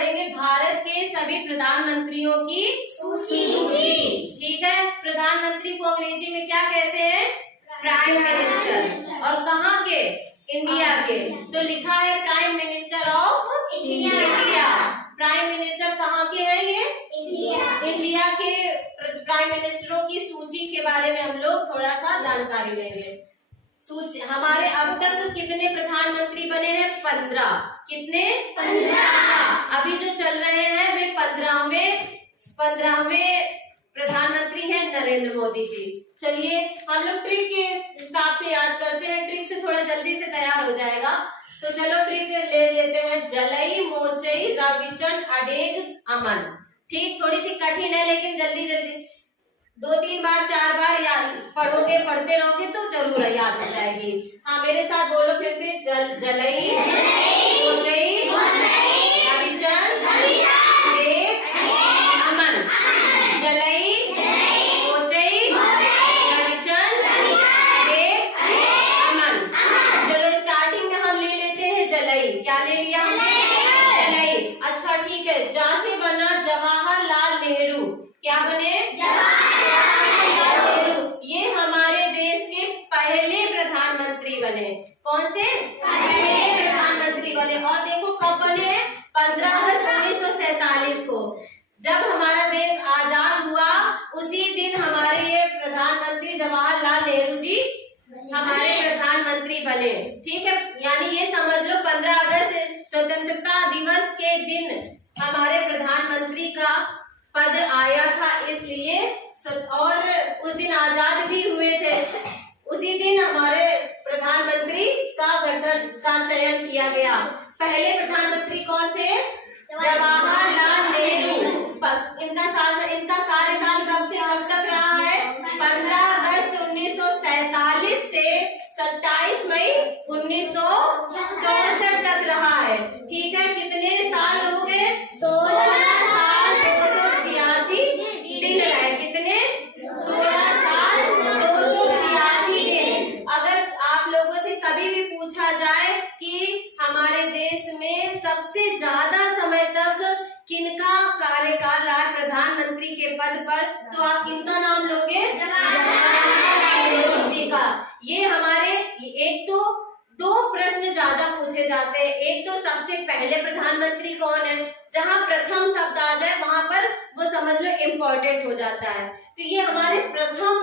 पढ़ेंगे भारत के सभी प्रधानमंत्रियों की सूची। ठीक है, प्रधानमंत्री को अंग्रेजी में क्या कहते हैं? Prime minister. और कहाँ के? इंडिया के। तो लिखा है prime minister of India. Prime minister कहाँ के हैं ये? इंडिया के प्राइम मिनिस्टरों की सूची के बारे में हम लोग थोड़ा सा जानकारी लेंगे। सूची हमारे अब तक कितने प्रधानमंत्री बने हैं? 15। कितने? 15। अभी जो चल रहे हैं वे 15वें प्रधानमंत्री हैं नरेंद्र मोदी जी। चलिए हम लोग ट्रिक के हिसाब से याद करते हैं, ट्रिक से थोड़ा जल्दी से तैयार हो जाएगा। तो चलो ट्रिक ले लेते हैं। जलई मोचई रविचंद अडेग अमन। ठीक, थोड़ी सी कठिन है लेकिन जल्दी जल्दी 2-3 बार 4 बार याद पढ़ोगे, पढ़ते रहोगे तो जरूर याद हो जाएगी। हाँ, मेरे साथ बोलो फिर से। जलई मोचई रविचंद अडेग अमन। जलई मोचई रविचंद अडेग अमन। चलो स्टार्टिंग में हम ले लेते हैं जलई। क्या ले लिया हमने? जलई। अच्छा ठीक है। जहाँ से बना जवाहरलाल नेहरू। क्या बने? जवाहरलाल नेहरू। ये हमारे देश के पहले प्रधानमंत्री बने। कौन से? पहले प्रधानमंत्री बने। और देखो कब बने? 15 अगस्त 1947 को। जब हमारा देश आजाद हुआ उसी दिन हमारे ये प्रधानमंत्री जवाहरलाल नेहरू जी हमारे प्रधानमंत्री बने। ठीक है, यानी ये समझ लो 15 अगस्त स्वतंत्रता दिवस के दिन हमारे प्रधानमंत्री का पद आया था, इसलिए और उस दिन आजाद भी हुए थे। उसी दिन हमारे प्रधानमंत्री का चयन किया गया। पहले प्रधानमंत्री कौन थे? जवाहरलाल नेहरू। इनका कार्यकाल कब से कब तक रहा है? 15 अगस्त 1947 से 27 मई 1964 तक रहा है। ठीक है, कितने साल हो गए? 16 साल 286 दिन रहे। कितने? 16 साल 286 दिन। अगर आप लोगों से कभी भी पूछा जाए कि हमारे देश में सबसे ज्यादा समय तक किनका कार्यकाल रहा है प्रधानमंत्री के पद पर, तो आप किनका नाम लोगे? जवाहरलाल नेहरू जी का। ये हमारे एक तो 2 प्रश्न ज्यादा पूछे जाते हैं। एक तो सबसे पहले प्रधानमंत्री कौन है, जहां प्रथम शब्द आ जाए वहां पर वो समझ लो इम्पोर्टेंट हो जाता है। तो ये हमारे प्रथम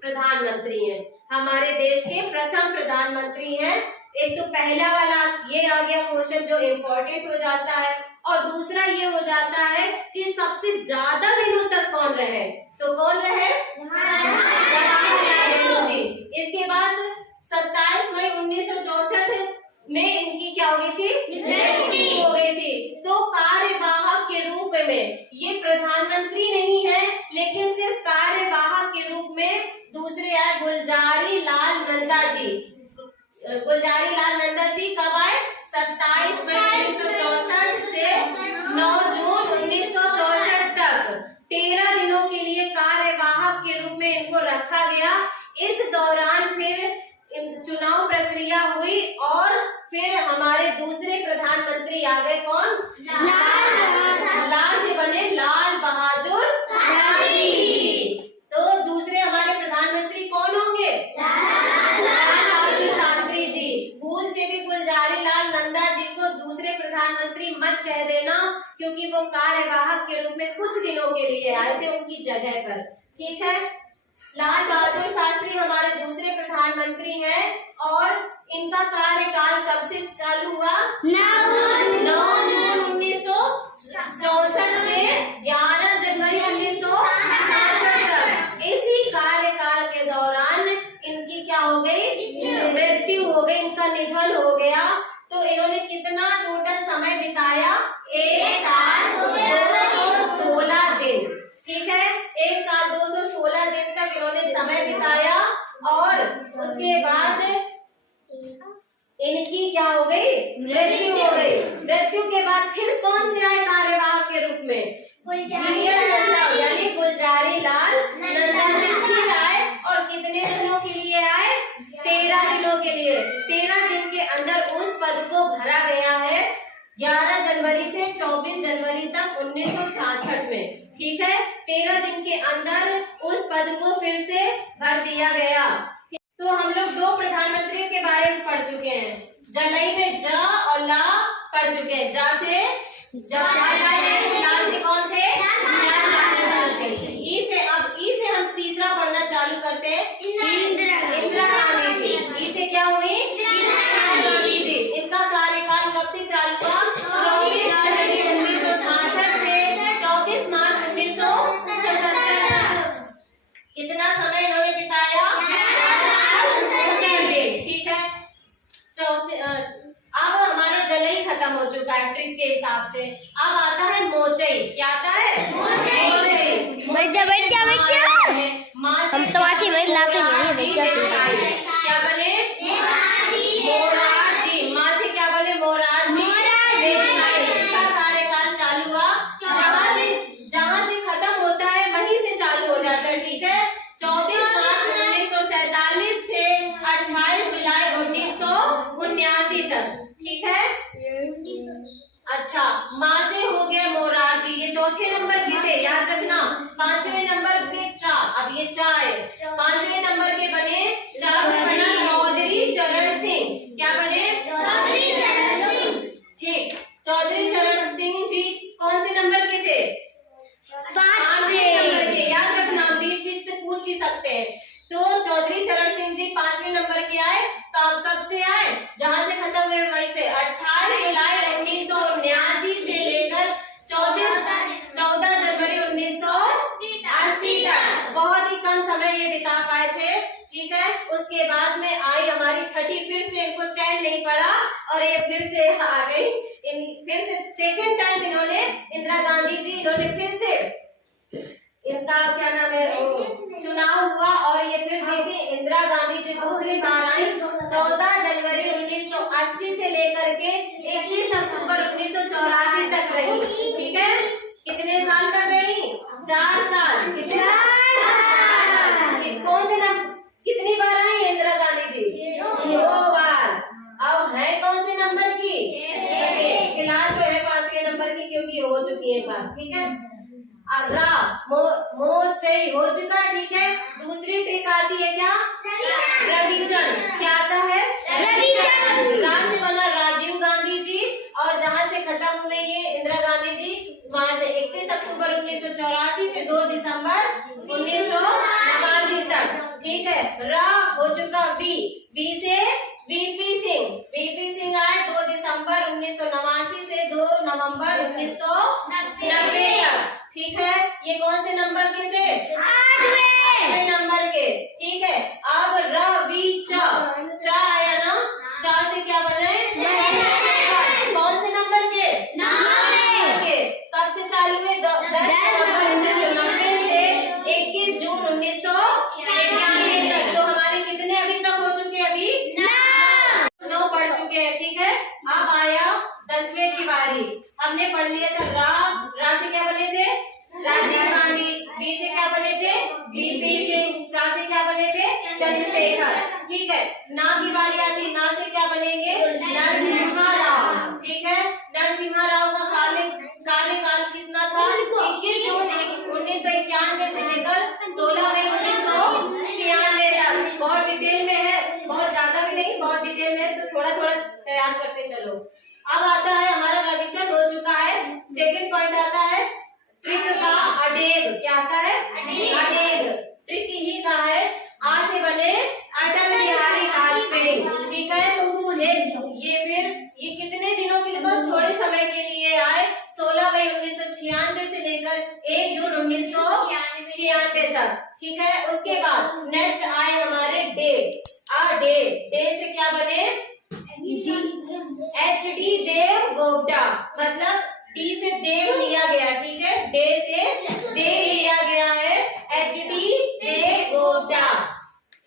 प्रधानमंत्री हैं, हमारे देश के प्रथम प्रधानमंत्री हैं। एक तो पहला वाला ये आ गया क्वेश्चन जो इम्पोर्टेंट हो जाता है, और दूसरा ये हो जाता है कि सबसे ज्यादा दिनों तक कौन रहे, तो कौन रहे? जवाहरलाल नेहरू जी। इसके बाद 27 मई 1964 में इनकी क्या हो गई थी? मृत्यु हो गई थी। तो कार्यवाहक के रूप में ये प्रधानमंत्री नहीं है, लेकिन सिर्फ कार्यवाहक के रूप में दूसरे आए गुलजारी लाल नंदा जी। गुलजारी लाल नंदा जी कब आए? 27 मई 1964 से 9 जून 1964 तक 13 दिनों के लिए कार्यवाहक के रूप में इनको रखा गया। इस दौरान फिर चुनाव प्रक्रिया हुई और फिर हमारे दूसरे प्रधानमंत्री आ गए। कौन? लाल से बने लाल बहादुर शास्त्री। तो दूसरे हमारे प्रधानमंत्री कौन होंगे? लाल बहादुर शास्त्री जी। भूल से भी गुलजारी लाल नंदा जी को दूसरे प्रधानमंत्री मत कह देना, क्योंकि वो कार्यवाहक के रूप में कुछ दिनों के लिए आए थे उनकी जगह पर। ठीक है, लाल बहादुर शास्त्री हमारे दूसरे प्रधानमंत्री हैं और इनका कार्यकाल कब से चालू हुआ? 9 जून 1964 से 11 जनवरी 1966 तक। इसी कार्यकाल के दौरान इनकी क्या हो गई? मृत्यु हो गई, इनका निधन हो गया। तो इन्होंने कितना टोटल समय बिताया? 1 साल 216 दिन। ठीक है, 1 साल 216 दिन तक इन्होंने समय बिताया और उसके बाद इनकी क्या हो गई? मृत्यु हो गई। मृत्यु के बाद फिर कौन से आए कार्यवाहक के रूप में? यानी गुलजारी लाल नंदा जी फिर आए और कितने दिनों के लिए आए? 13 दिनों के लिए। 13 दिन के अंदर उस पद को भरा गया है 11 जनवरी से 24 जनवरी तक 1966 में, ठीक है। 13 दिन के अंदर उस पद को फिर से भर दिया गया। तो हम लोग 2 प्रधानमंत्रियों के बारे में पढ़ चुके हैं। जनई में ज और ला पढ़ चुके हैं। जा से कौन थे? ई से हम तीसरा पढ़ना चालू करते हैं। इंदिरा गांधी जी। ई से क्या हुई? इंदिरा गांधी जी। इनका कार्यकाल कब से चालू हुआ? 24 जनवरी 1966 से 24 मार्च 1977। कितना समय इन्होंने बिताया? ठीक है। अब हमारा जलई खत्म हो चुका है ट्रिक के हिसाब से। अब आता है मोचई। क्या आता है? हम तो आज ही वही लाते नहीं क्या बने? मोरारजी। माँ से क्या बने? मोरारजी देसाई। का कार्यकाल चालू हुआ जहाँ से खत्म होता है वहीं से चालू हो जाता है, ठीक है। 24 मार्च 1947 से 28 जुलाई 1979 तक, ठीक है। अच्छा, माँ से हो गया मोरारजी, ये चौथे नंबर के थे, याद रखना। 5वें नंबर के चा, अब ये चा है। 5वें नंबर के बने, चा से बना चौधरी चरण सिंह। क्या बने? चौधरी चरण सिंह। ठीक, चौधरी चरण सिंह जी कौन से नंबर के थे? 5वें नंबर के, याद रखना, बीच बीच से पूछ भी सकते हैं। तो चौधरी चरण सिंह जी 5वें नंबर के आए। कब से आए? जहां से खत्म हुए वहीं से। 28 जुलाई 1979 से लेकर 14 जनवरी 1980 तक, बहुत ही कम समय ये बिता पाए थे, ठीक है। उसके बाद में आई हमारी छठी, फिर से इनको चैन नहीं पड़ा और ये फिर से आ गई। फिर से सेकेंड टाइम इन्होंने, इंदिरा गांधी जी, इन्होंने फिर से, इनका क्या नाम है, चुनाव हुआ और ये फिर जीती। इंदिरा गांधी जी दूसरी बार आई। 14 जनवरी 1980 से लेकर के 21 अक्टूबर 1984 तक रही, ठीक है। कितने साल तक रही? 4 साल। कितने? 4 साल। कौन से नाम, कितनी बार आई इंदिरा गांधी जी? 2 बार। अब है कौन से नंबर की? फिलहाल तो है 5वें नंबर की, क्योंकि हो चुकी है एक बार, ठीक है। मोचई हो चुका, ठीक है। दूसरी ट्रिक आती है क्या? रविचंद। क्या आता है? रविचंद। रा से बना राजीव गांधी जी और जहां से खत्म हुए ये इंदिरा गांधी जी, वहां से 31 अक्टूबर 1984 से 2 दिसंबर 1989 तक, ठीक है। रा हो चुका। वी से वीपी सिंह। वीपी सिंह आए 2 दिसंबर 1989 से 2 नवंबर 1990 तक, ठीक है। ये कौन से नंबर के थे? 8वें नंबर के, ठीक है। अब रवि चा आया ना, चा से क्या बने? कौन से नंबर के? 9 के। कब से चालू हुए? 10 नवंबर 1990 से 21 जून 1991 तक। तो हमारे कितने अभी तक हो चुके? अभी 9 पढ़ चुके हैं, ठीक है। अब आया 10वें की बारी। हमने पढ़ लिया था रा से क्या बने थे? राजीव गांधी। बी से क्या बने थे? वीपी सिंह। चा से क्या बने थे? चंद्रशेखर, ठीक है। ना की बारी आती, ना से क्या बनेंगे? नरसिम्हा राव, ठीक है। नरसिम्हा राव का कार्यकाल कितना था? 21 जून 1991 से लेकर 16 मई 1996 तक। बहुत डिटेल में है, बहुत ज्यादा भी नहीं, बहुत डिटेल में, तो थोड़ा थोड़ा तैयार करते चलो। अब आता है हमारा रविचंद हो चुका है। सेकंड पॉइंट आता है ट्रिक का अडेग। क्या आता है? अडेग। ट्रिक ही का है, आ से बने अटल बिहारी वाजपेयी, ठीक है। ये कितने दिनों के लिए? तो थोड़े समय के लिए आए। 16 मई 1996 से लेकर 1 जून 1996 तक, ठीक है। उसके बाद नेक्स्ट आए हमारे डे से क्या बने? HD देवगौड़ा, मतलब डी से देव लिया गया, ठीक है। डे से देव लिया गया है। HD देवगौड़ा।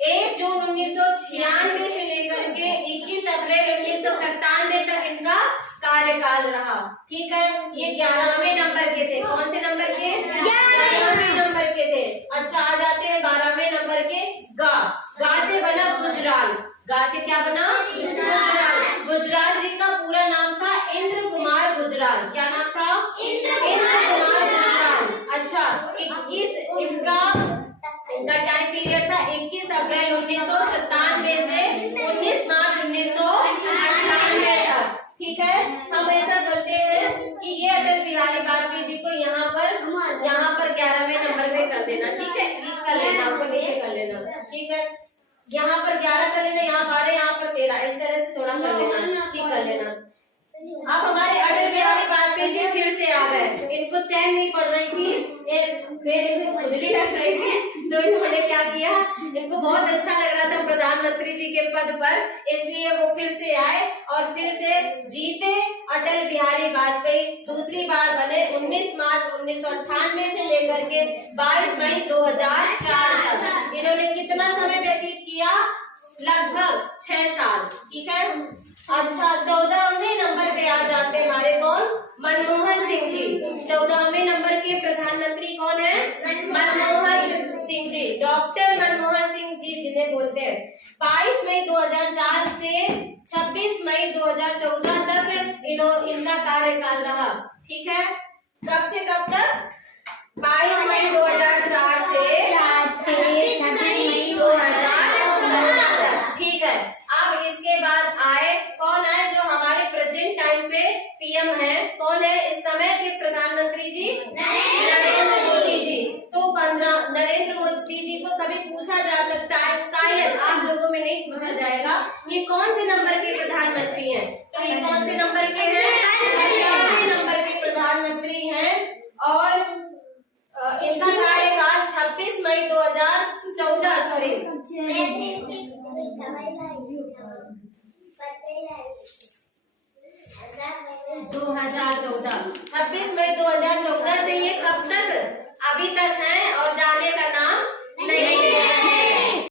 1 जून 1996 से लेकर के 21 अप्रैल 1997 तक इनका कार्यकाल रहा, ठीक है। ये 11वें नंबर के थे। कौन से नंबर के? 11वें नंबर के थे। अच्छा, आ जाते हैं 12वें नंबर के। गा से बना गुजराल। गा से क्या बना? गुजराल। गुजराल जी का पूरा नाम था इंद्र कुमार यहाँ पर 11 कर लेना, यहाँ 12, यहाँ पर 13, इस तरह से थोड़ा कर लेना, ठीक कर लेना। अब हमारे अटल बिहारी वाजपेयी जी फिर से आ गए, इनको चैन नहीं पड़ रही थी, फिर इनको खुजली लग रही थी, तो इन्होंने क्या किया, इनको बहुत अच्छा लग रहा था प्रधानमंत्री जी के पद पर, इसलिए वो फिर से आए और फिर से जीते। अटल बिहारी वाजपेयी दूसरी बार बने 19 मार्च 1998 से लेकर के 22 मई 2004 तक। इन्होंने कितना समय व्यतीत किया, लगभग 6 साल, ठीक है। अच्छा, 14वें नंबर पे आ जाते हमारे कौन, मनमोहन सिंह जी। 14वें नंबर के प्रधानमंत्री कौन है, मनमोहन सिंह जी, डॉक्टर मनमोहन सिंह जी जिन्हें बोलते हैं। 22 मई 2004 से 26 मई 2014 तक इनका कार्यकाल रहा, ठीक है। कब से कब तक, 22 मई 2004 से 26 मई 2014 तक, ठीक है। अब इसके बाद आए, कौन आए जो हमारे प्रेजेंट टाइम पे पीएम है, कौन है इस समय के प्रधानमंत्री जी, नरेंद्र मोदी जी। तो नरेंद्र मोदी जी को कभी पूछा जा सकता है, शायद आप लोगों में नहीं पूछा जाएगा, ये कौन से नंबर के प्रधानमंत्री हैं, तो ये कौन से नंबर के हैं, 11वें नंबर के प्रधानमंत्री हैं। और इनका कार्यकाल 26 मई 2014 सॉरी 2014, 26 मई 2014 से ये कब तक, अभी तक है